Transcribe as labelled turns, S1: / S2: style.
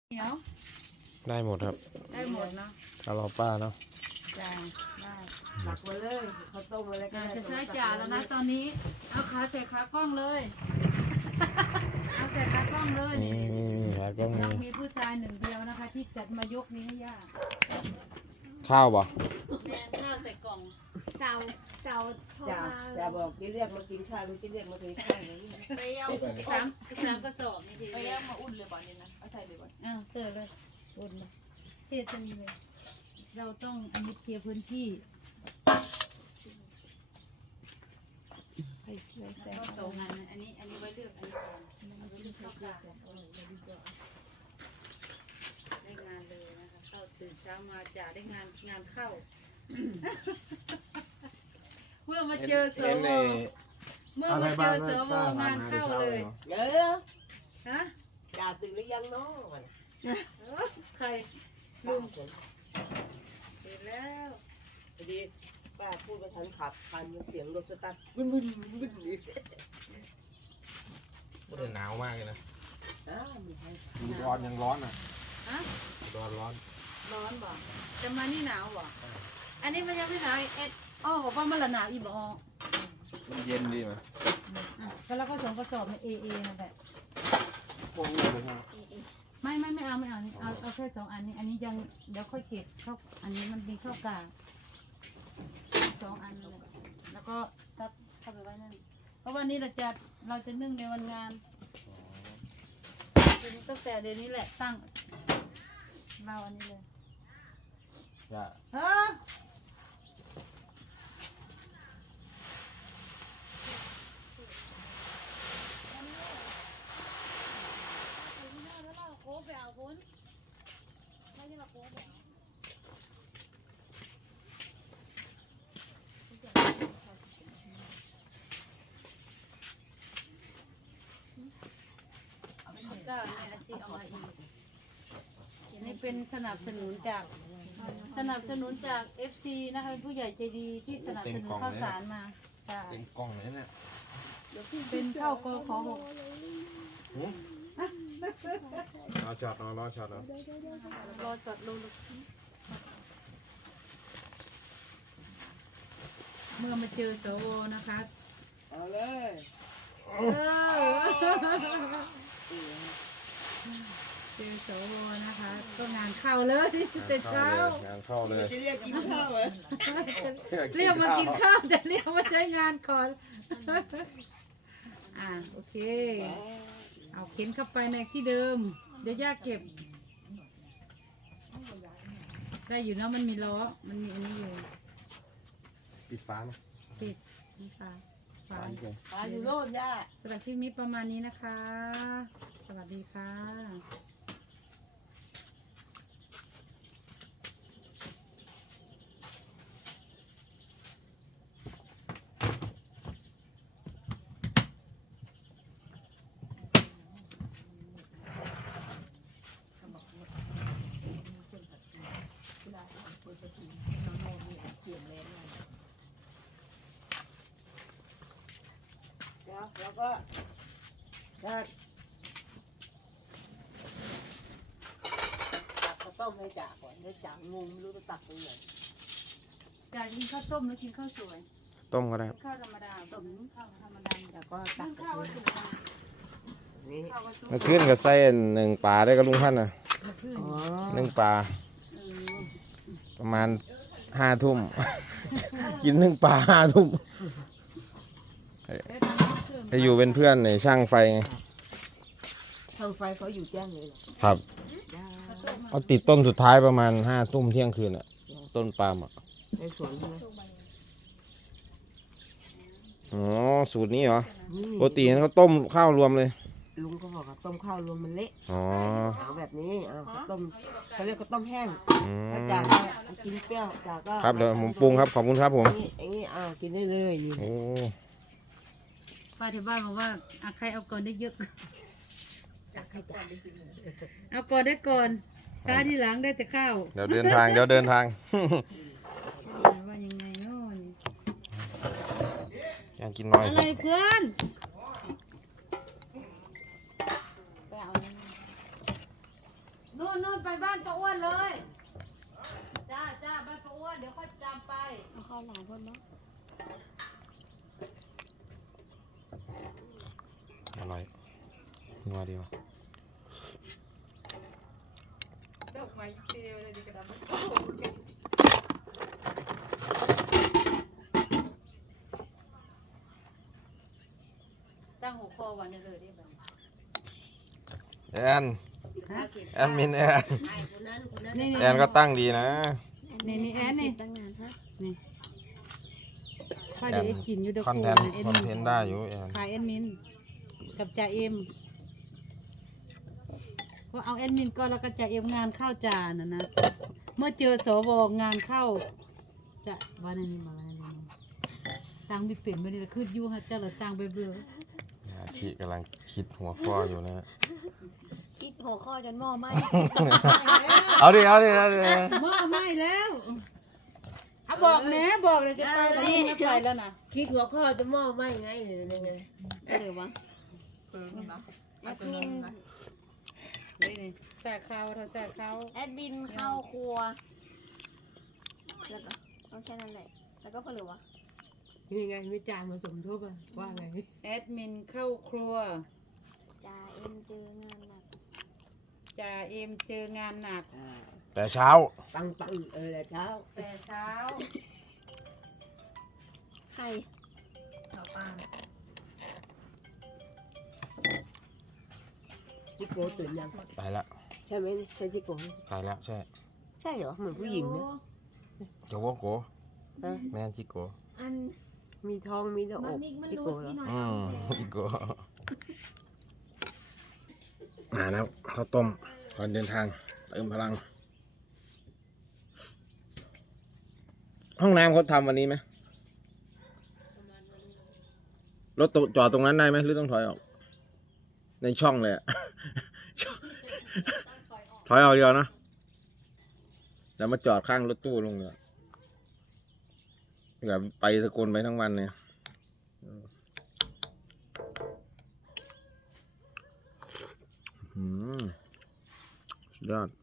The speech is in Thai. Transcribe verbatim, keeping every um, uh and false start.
S1: เหนียว
S2: ได้หมดครับ
S1: ได้หมดเนาะ
S2: ถ้าเราป้าเนาะ
S1: จ่าได้
S3: หมักไว้เลยเขาต้มไว้แล้วก็
S1: จะใช้จ่าแล้วนะตอนนี้เอาขาใส่ขากล้องเลยเอาใส่ขากล้องเลย
S2: นี่นี่นี่ครับก็มี
S1: เรามีผู้ชายหนึ่งเดียวนะคะที่จัดมายกนี้ให้ย่า
S2: ข้าวบ่
S1: แมนข้าวใส่กล่อง
S4: เจ้าเจ้า
S3: จ่าจ่าบอกจะเรียกมากินข้าวหรือจะเรียกมากินข้าวอย่างนี้
S4: ไปเอา
S1: สามสามกระสอบนี่ที
S4: ไปเอามาอุ่นเลยบ่อนี่นะเอาใส่เลยบ่อน
S1: อ้าวเสิร์ฟเลยอุ่นเลยเทสมีเลยเราต้องอันนี้เคลียร์พื้นที่
S4: ให้ช่วยแซ่
S1: ก็สองอันอันนี้อันนี้ไว้เลือกอันนี้ก่อนไว้เลือกข้าวกล่องได้งานเลยนะคะเข้าตื่นเช้ามาจ่าได้งานงานเข้าเมื่อมาเจอสวเมื่อมาเจอสวงานเข้าเลย
S3: เยอะ
S1: ฮะ
S3: จ่าตื่นหรือยังเนาะ
S1: ใครลุงตื่นแล้ว
S3: พอดีป้าพูดมาทันขับพันเสียงรถสตาร์ทบึ้นบึ้นบึ้นนี่
S2: ก็เลยหนาวมากเลยนะ
S3: อ้าวไม่ใช่
S2: ร้อนยังร้อนอ่ะ
S1: ฮะ
S2: ร้อนร้อน
S1: ร้อนบ่จะมานี่หนาวบ่อันนี้มันยังไม่หนาวเอ็ดอ้อบอกว่ามันละหนาวอีบ่อ
S2: มันเย็นดีไหม
S1: ก็แล้วก็ส่งกระสอบในเอเอนั่นแหละ
S2: พวกนี้เลยครับ
S1: ไม่ไม่ไม่เอาไม่เอานี่เอาเอาแค่สองอันนี้อันนี้ยังเดี๋ยวค่อยเก็บเข้าอันนี้มันมีข้าวกลางสองอันเลยแล้วก็ซับเข้าไปไว้นั่นเพราะวันนี้เราจะเราจะนึ่งในวันงานตั้งแต่เดี๋ยวนี้แหละตั้งเราอันนี้เลย
S2: จะ
S1: เฮ้อโค้ไปเอาคุณไม่ใช่มาโค้ไปเอาก็ในอาชีพเอามาอีกนี่เป็นสนับสนุนจากสนับสนุนจาก เอฟ ซี นะคะเป็นผู้ใหญ่ใจดีที่สนับสนุนข้าวสารมาจ้ะ
S2: เต็มกล่องเลยเนี่ย
S1: เป็นข้าวกอขอหก
S2: รอช็อตรอรอช็อตแล้ว
S1: รอช็อตลูกเมื่อมาเจอสวนะคะ
S3: เอาเลย
S1: เออเจอสวนะคะก็งานเข้าเลยแต่เช้าง
S2: านเข้าเลย
S3: จะเรียกกินข้าวเหรอ
S1: เรียกมากินข้าวแต่เรียกมาใช้งานก่อนอ่าโอเคเอาเข็นเข้าไปในที่เดิมเดี๋ยวย่าเก็บได้อยู่เนาะมันมีล้อมันมีอันนี้อยู่
S2: ปิดฟ้าไหม
S1: ปิดนี่ค่ะฝา
S3: ปลาอยู่โน่นย่า
S1: สำหรับคลิปนี้ประมาณนี้นะคะ สวัสดีค่ะ
S3: เดี๋ยวแล้วก็ถ้าตักข้าวต้มให้จ่าก่อนเดี๋ยวจ่างงไม่รู้จะตักตรงไหน
S1: อยากกินข้าวต้มหรือกินข้าวสวย
S2: ต้มก็ได้ครับ
S1: ข้าวธรรมดาต้มข้าวธรรมดา
S3: แล้วก็ตั
S1: นึ่
S3: ก
S1: งข้าวก็สุกนะ
S3: นี่
S1: ข้าวก็สุก
S2: เมื่อคืนกับไส้หนึ่งปลาได้กับลุงพันธุ์นะ
S3: อ๋อ
S2: หนึ่งปลา
S1: เออ
S2: ประมาณห้าทุ่ม กินหนึ่งปลาห้าทุ่ม
S1: ได้ทำเครื่อง
S2: ให้อยู่เป็นเพื่อนในช่างไฟไง
S3: ช่างไฟเขาอยู่แจ้งเลยเหรอ
S2: ครับ
S3: ย่า
S2: เอาติดต้นสุดท้ายประมาณห้าทุ่มเที่ยงคืนอ่ะ ต้นปาล์มอ่ะ
S3: ในสวนใช่ไหม
S2: อ๋อสูตรนี้เหรอ
S3: นี่
S2: ปกตินั้นเขาต้มข้าวรวมเลย
S3: ลุงก็บอกว่าต้มข้าวรวมมันเละ
S2: อ๋อ
S3: เอาแบบนี้เอาข้าวต้มเขาเรียกข้าวต้มแห้ง
S2: อืม
S3: ถ้าจ่าก็กินเปรี้ยวจ่าก็
S2: ครับเดี๋ยวผมปรุงครับขอบคุณครับผม
S3: นี่อย่างนี้เอากินได้เลยนี่
S2: โอ้
S1: ป้าที่บ้านบอกว่าอ่ะใครเอาก่อนได้เยอะ
S3: จ่าใครจ่า
S1: เอาก่อนได้ก่อนตาที่หลังได้แต่ข้าว
S2: เดี๋ยวเดินทางเดี๋ยวเดินทาง
S1: ว่ายังไงเนาะนี่
S2: ยังกินน้อย
S1: อะไรเพื่อนไปเอา นู่นู่นนู่นไปบ้านป้าอ้วนเลยจ้าจ้าบ้านป้าอ้วนเดี๋ยวค่อยตามไป
S4: เอาข้าวหลามเพิ่มมั้ง
S2: อร่อยนัวดีว่ะ
S4: ดอกไม้เดียวเลยดีกระดาษ
S1: ตั้งหัวข้อวันนี้เลยได้บ้าง
S2: แอนแอนมินแอน
S3: ไอ้คนนั้นคนนั้น
S1: นี่
S2: แอนก็ตั้งดีนะ
S1: นี่นี่แอนนี่
S4: ตั้งนานฮะ
S1: นี่ค่อย
S2: แอ
S1: เดี๋ยวน เอ็ดกินอยู่เด้อ
S2: คอน
S1: โค
S2: เทนต์
S1: นะเอ็ด
S2: คอน
S1: มิน
S2: เทนต์ได้อยู่แอน
S1: ขายเอ็ดมินกับจ่าเอ็มก็เอาเอ็ดมินก็แล้วก็จ่าเอ็มงานเข้าจ่าน่ะนะเมื่อเจอสวงานเข้าจะวันนี้มาวันนี้ตังมีเปลี่ยนไปนี่ละคืออยู่ฮะเจ้าละตังไปเบื่อ
S2: คิดกำลังคิดหัวข้ออยู่นะ
S4: คิดหัวข้อจนหม้อไหม
S2: เอาดิเอาดิเอาดิ
S1: หม้อไหม้แล้วเอาบอกแหนะบอกเลยจะไปแล้วนี่ไม่ไปแล้วนะ
S3: คิดหัวข้อจะหม้อไหมไงหรือยังไง
S4: หรือวะ
S5: เปิดนะ
S4: แอดมิน
S1: นี่นี่ใส่ข้าวเท่าใส่ข้าว
S4: แอดมินเข้าครัวแล้วก็เอาแค่นั้นแหละแล้วก็เพื่อหรือวะ
S3: นี่ไงไม่จานมาสมทบอ่ะว่าไง
S1: แอดมินเข้าครัว
S4: จ่าเอ็มเจองานหนัก
S1: จ่าเอ็มเจองานหนัก
S3: อ่า
S2: แต่เช้า
S3: ปังปังเออแต่เช้า
S1: แต่เช้า
S4: ใคร
S5: ชาวบ้าน
S3: จิโกตื่นยัง
S2: ไปแล้ว
S3: ใช่ไหมนี่ใช่จิโก
S2: ไปแล้วใช่
S3: ใช่เหรอเหมือนผู้หญิงนะ
S2: โจโกโก
S3: ฮะ
S2: แม่นจิโก
S4: อัน
S3: มีท้องมีหน้าอ
S4: มัน
S3: ก
S4: มิกมัน
S3: จิ
S4: รู้
S3: โกเหรอ
S4: พี่น้อย
S2: อื
S4: เอา
S2: ม
S4: แล้ว
S2: จิโกมาแล้วข้าวต้มก่อนเดินทางเติมพลัง ห้องน้ำเขาทำวันนี้ไหมรถตุจอดตรงนั้นได้ไหมหรือต้องถอยออก ในช่องเลยอะ ถอยออกเดียวนะแล้วมาจอดข้างรถตู้ลงเลยอย่าไปสกลไปทั้งวันเนี่ยอืมสุดยอด